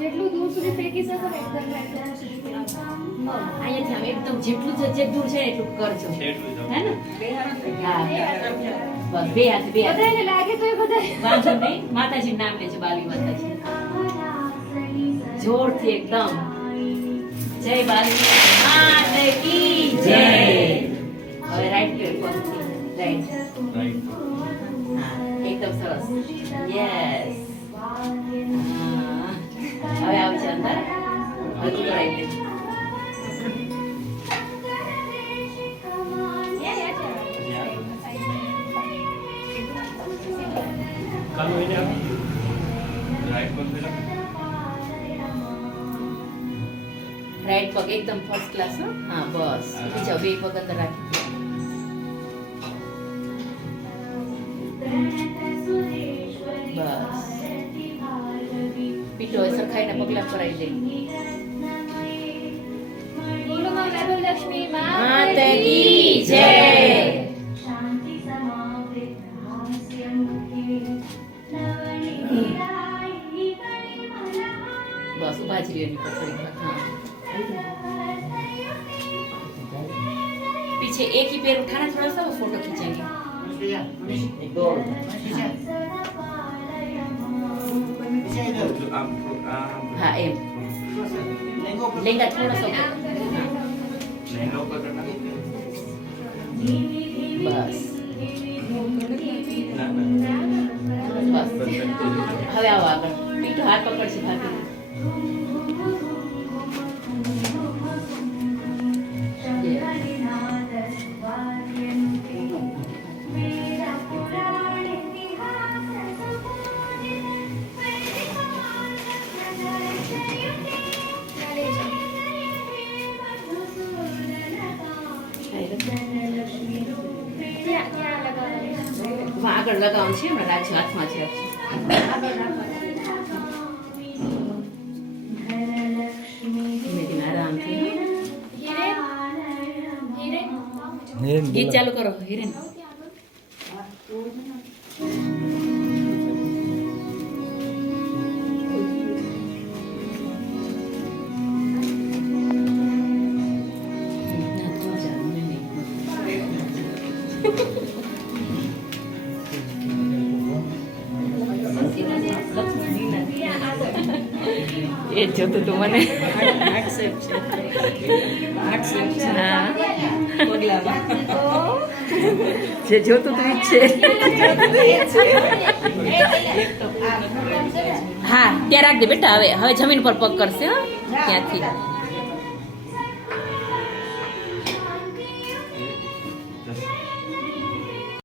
જેટલું દૂર સુધી ફેંકી શકો ને એકદમ અહીંયાથી આમ એકદમ જેટલું જે દૂર છે એટલું કરજો હે ને હા બસ બે હાથ બધાને લાગે તો એ બધા વાંધો નહીં માતાજી નામ લેજો બાલી માતાજી જોરથી એકદમ જય બાલી માતા કી જય હવે રાઈટ પગથી રાઈટ હા એકદમ સરસ યસ હવે આવી છે અંદર હવે તું રાઈટ રાઈટ પગ એકદમ ફર્સ્ટ ક્લાસ હા બસ બીજા બે પગ અંદર રાખી બસ પીઠો સરખાઈને પગલા કરાવી દે બોલો માં લક્ષ્મી માતા કી જય बस बाजरी पीछे एक ही पैर उठाना थोड़ा सा वो फोटो खींचेंगे हाँ एम लेंगा थोड़ा सा बस बस હવે આવો આગળ પીઠો હાથ પકડશે ભાભી આગળ લગાવવાનું છે હમણાં રાજ્ય હાથમાં છે ધીમે ધીમે આરામથી ગીત ચાલુ કરો હિરેન એ જોતું તું મને જે જોતું તું છે હા ત્યાં રાખ દે બેટા હવે જમીન પર પગ કરશે ત્યાંથી